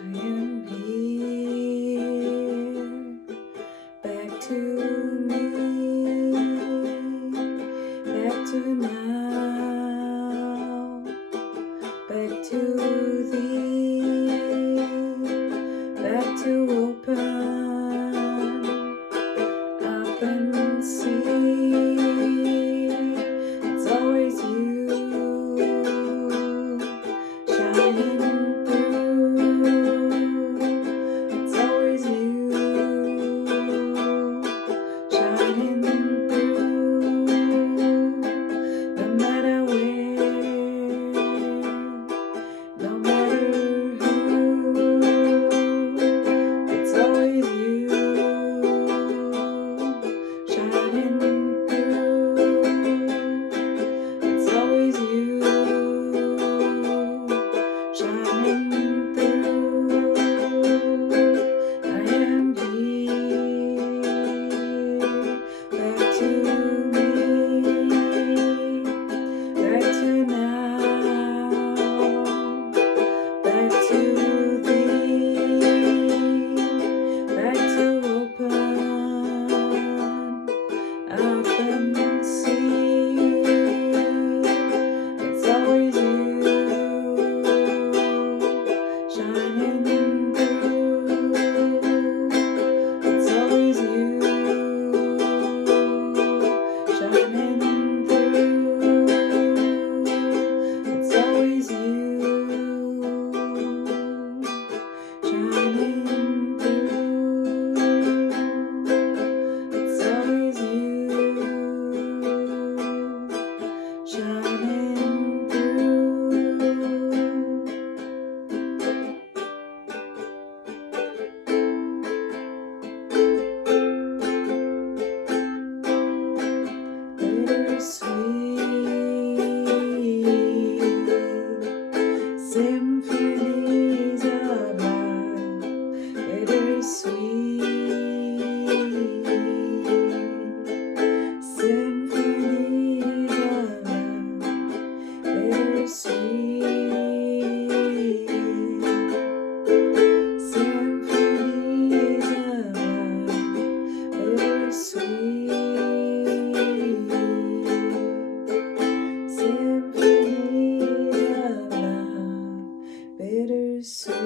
am here, back to me, back to now, back to thee, back to open up and see. It's always you shining through. It's always you shining through. No matter where, no matter who, it's always you shining through. It's always you shining through. I am here, back to me, back to now, back to thee, back to open up and see. It's always you shining through. It's always you shining through. It's always you shining through. It's always you shining through. Bittersweet symphonies of love. Bittersweet symphonies of love. Bittersweet symphonies of love. Bittersweet symphonies of love. Bittersweet.